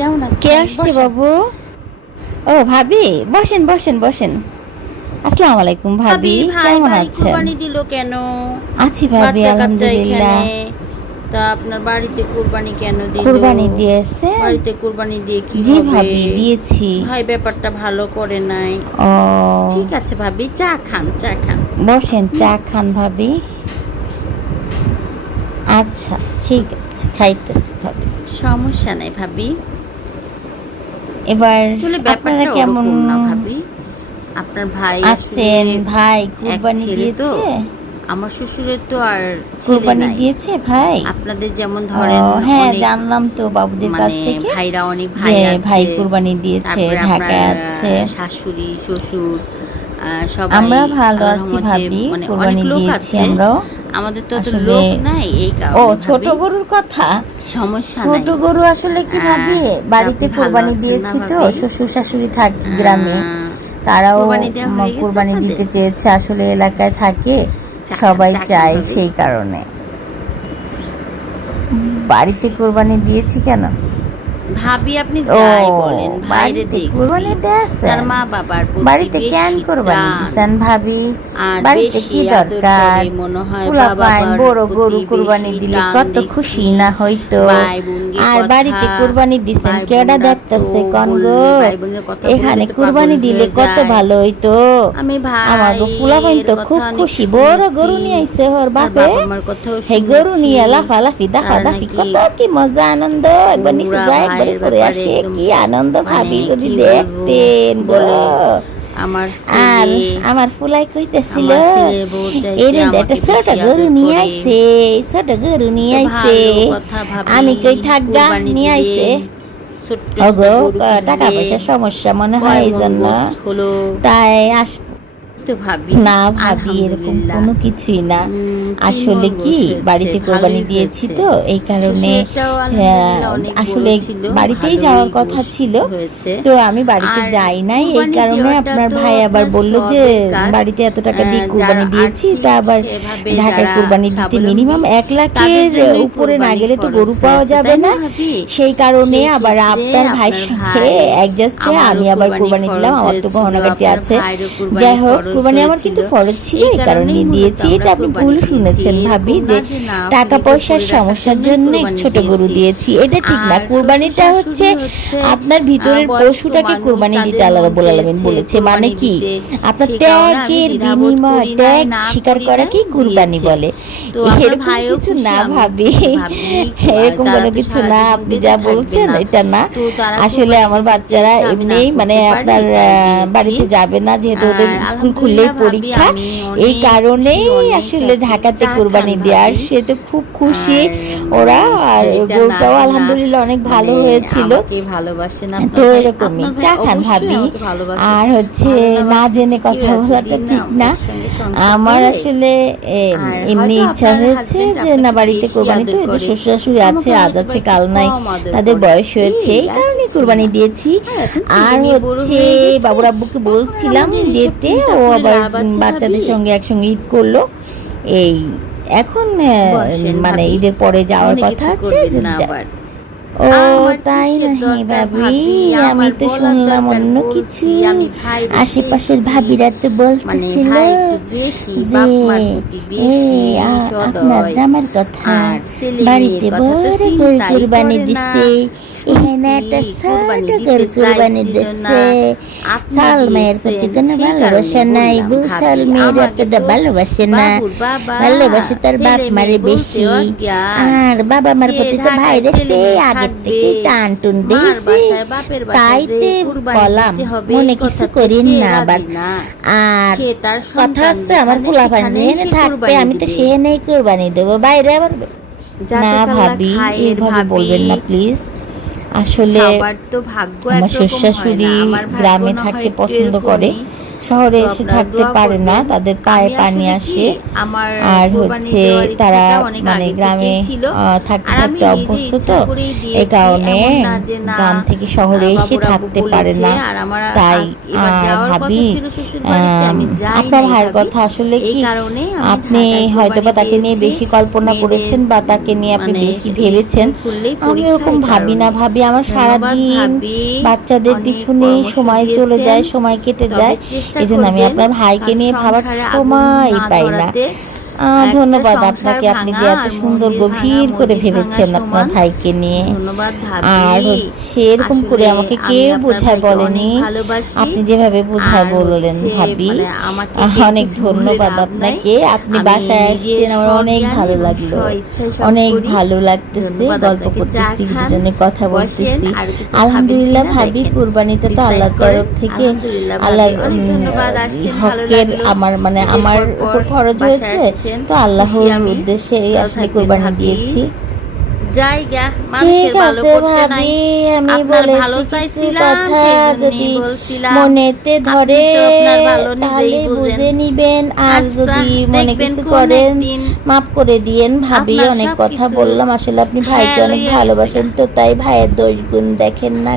কেমন কে আসছে বাবু? ও ভাবি বসেন বসেন বসেন। আসসালামু আলাইকুম ভাবি কেমন আছেন? কুরবানি দিল কেন? আছি ভাবি আলহামদুলিল্লাহ। তা আপনার বাড়িতে কুরবানি কেন দিল? কুরবানি দিয়েছে? বাড়িতে কুরবানি দিয়ে কি জি ভাবি দিয়েছি। ভাই ব্যাপারটা ভালো করে নাই। ও। ঠিক আছে ভাবি চা খান চা খান। বসেন চা খান ভাবি। আচ্ছা ঠিক আছে খাইতেছি ভাবি। সমস্যা নাই ভাবি। এবার আপনারা কেমন আপনার ভাই আছেন ভাই কুরবানি তো। দিয়েছে? আমার শ্বশুরের তো আর কুরবানি দিয়েছে ভাই? আপনাদের যেমন ধরেন হ্যাঁ জানলাম তো বাবুদের কাছ মানে থেকে ভাইরা অনেক ভাই আছে। ভাই কুরবানি দিয়েছে ঢাকায় আছে। শাশুড়ি শ্বশুর সবাই আমরা ভালো আছি ভাবি মানে কুরবানি দিয়েছি আছে। আমরাও। আমাদের তো লোক নাই এই কারণে ও ছোট গরুর কথা সমস্যা ছোট গরু আসলে কি ভাবি? বাড়িতে কুরবানি দিয়েছি তো শ্বশুর শাশুড়ি থাকে গ্রামে। তারাও কোরবানি হয়ে গেছে কুরবানি? দিতে চেয়েছে আসলে এলাকায় থাকে সবাই চায় সেই কারণে। বাড়িতে কোরবানি দিয়েছি কেন? ভাবি আপনি যাই বলেন বাড়িতে কুরবানি তার মা বাবার বাড়িতে কেন কুরবানি দিছেন ভাবি? আর বাড়িতে কি দরকার? মনে হয় বাবা বড় গরু কুরবানি দিলে কত খুশি না হইতো। আর বাড়িতে কুরবানি দিছেন কেডা দেখতেছে কন গো? এখানে কুরবানি দিলে কত ভালো হইতো। আমি ভাই আমার গো ফুলা পাইন তো খুব খুশি বড় গরু নিয়ে আইছে হর বাপে। হে গরু নিয়ে লাফালাফি দাফা আর দাফি কত কি মজা আনন্দ। একবার নিচে যায় পরে ব্যাপারে আসে কি আনন্দ ভাবি যদি দেখতেন বলে আমার আর আমার ফুলাই কইতেছিল এই একটা ছোট গরু নিয়ে আইছে ছোট গরু নিয়ে আইছে। আমি কই থাকগা কুরবানি নিয়ে আইছে। টাকা পয়সার সমস্যা মনে হয় এই জন্য। তাই আস তো ভাবি না ভাবি এরকম কোনো কিছুই না। আসলে কি বাড়িতে কোরবানি দিয়েছি তো এই কারণে হ্যাঁ, আসলে বাড়িতেই যাওয়ার কথা ছিল। তো আমি বাড়িতে যাই নাই এই কারণে আপনার ভাই আবার বলল যে বাড়িতে এত টাকা দিয়ে আহ, কুরবানি দিয়েছি তা আবার ঢাকায় কুরবানি দিতে মিনিমাম এক লাখের উপরে না গেলে তো গরু পাওয়া যাবে না? সেই কারণে আবার আপনার ভাইয়ের সাথে ভাই, অ্যাডজাস্ট হয়ে আমি আবার কুরবানি দিলাম আমার তো গহনাগাটি আছে। যাই হোক কুরবানি আমার কিন্তু ফরজ ছিল এই কারণে দিয়েছি এটা আপনি ভুল শুনেছেন ভাবি যে টাকা পয়সার সমস্যার জন্য ছোট গরু দিয়েছি। এটা ঠিক না কুরবানিটা হচ্ছে আপনার ভিতরের পশুটাকে কুরবানি দিতে আলাদা বলে চেয়েছে বলেছে। মানে কি? আপনার ত্যাগের বিনিময় ত্যাগ স্বীকার করি করা কি কুরবানি বলে। এরকম কিছু না ভাবি। এরকম কোনো কিছু না আপনি যা বলছেন এটা না। আসলে আমার বাচ্চারা চেয়েছে, আমি না এমনিই মানে আপনার। বাড়িতে যাবে না যেহেতু ওদের স্কুল খুললেই পরীক্ষা? এই কারণেই আসলে। ঢাকাতে কুরবানি দেওয়ার সে তো খুব খুশি। ওরা আর গরুটাও আলহামদুলিল্লাহ অনেক ভালো হয়েছিল। তো এরকমই। চা খান ভাবি। আর হচ্ছে না জেনে কথা বলাটা ঠিক না। আমার আসলে এমনি ইচ্ছা হয়েছে যে না বাড়িতে কোরবানি তো এদের শ্বশুর শাশুড়ি আছে আজ আছে কাল নাই। তাদের বয়স হয়েছে এই কারণে কোরবানি দিয়েছি। হ্যাঁ, আর হচ্ছে। বাবুর আব্বুকে বলছিলাম যেতে ও আবার বাচ্চাদের সঙ্গে একসঙ্গে ঈদ করল। এই এখন মানে ঈদের পরে যাওয়ার কথা আছে। ও তাই নাহি ভাবি? আমি তো শুনলাম অন্য কিছু। আশেপাশের ভাবিরা তো মানে বলতেছিল যে আপনার জামার কথা বাড়িতে বড় কুরবানি দিচ্ছে এখানে একটা শুনছি, কুরবানি গরু দিতে কুরবানি চাইছিল না। দিচ্ছে সালমের প্রতি কোনো ভালোবাসা নাই বউ সালমের আমাকে তো ভালোবাসে না ভালোবাসে তার বাপ মারে বেশি আর বাবা মার প্রতি তো ঢাকায় সে আগের থেকে টান টুন দিয়েছে মনে কিছু না আবার আর তার কথা আছে আমার পোলা যেখানে থাকবে আমি তো সেখানেই কোরবানি দেবো বাইরে আবার না ভাবি এইভাবে বলবেন না প্লিজ আসলে সবার তো ভাগ্য আমার শ্বশুর-শাশুড়ি আমার গ্রামে থাকতে পছন্দ করে। শহরে এসে থাকতে পারে না তাদের পায়ে পানি আসে। আর হচ্ছে তারা মানে গ্রামে থাকতে থাকতে অভ্যস্ত তো এই কারণে গ্রাম থেকে শহরে এসে থাকতে পারে না। তাই ভাবি আপনার ভাইয়ের কথা আসলে কি? আপনি হয়তো বা তাকে নিয়ে বেশি কল্পনা করেছেন বা তাকে নিয়ে আপনি মানে বেশি ভেবেছেন। আমি ওরকম ভাবি না ভাবি আমার সারাদিন বাচ্চাদের পিছনে সময় চলে যায় সময় কেটে যায়। এই জন্য আমি আপনার ভাইকে নিয়ে ভাবার সংসারে সময় পাই না। ধন্যবাদ আপনাকে। আপনি যে এত সুন্দর গভীর করে ভেবেছেন আপনার। ভাইকে নিয়ে। আর হচ্ছে এরকম করে আমাকে কেউ বোঝায় বলেনি। আপনি যেভাবে বোঝায় বললেন ভাবি। মানে কেউ অনেক ধন্যবাদ আপনাকে। আপনি বাসায় আসছেন আমার অনেক ভালো লাগল। অনেক ভালো লাগতেছে। গল্প করতেছি দুজনে কথা বলতেছি। আলহামদুলিল্লাহ ভাবি। কুরবানিতে তো আল্লাহর তরফ থেকে ভাবি, আল্লাহর ধন্যবাদ, হকের আমার মানে আমার পর উপর ফরজ হয়েছে? আসছেন, তো আল্লাহর উদ্দেশ্যে এই আসলে কুরবানি দিয়েছি। জায়গা মানুষের ভালো করতে নাই। আমি আপনার ভালো চাইছিলাম যদি মনেতে ধরে তাহলে বুঝে নিবেন। আর আচ্ছা, যদি মনে কিছু করেন মাফ করে দিয়েন। ভাবি অনেক কথা বললাম। আসলে আপনি ভাইকে হ্যাঁ, অনেক ভালোবাসেন। তো তাই ভাইয়ের দোষ গুণ দেখেন না।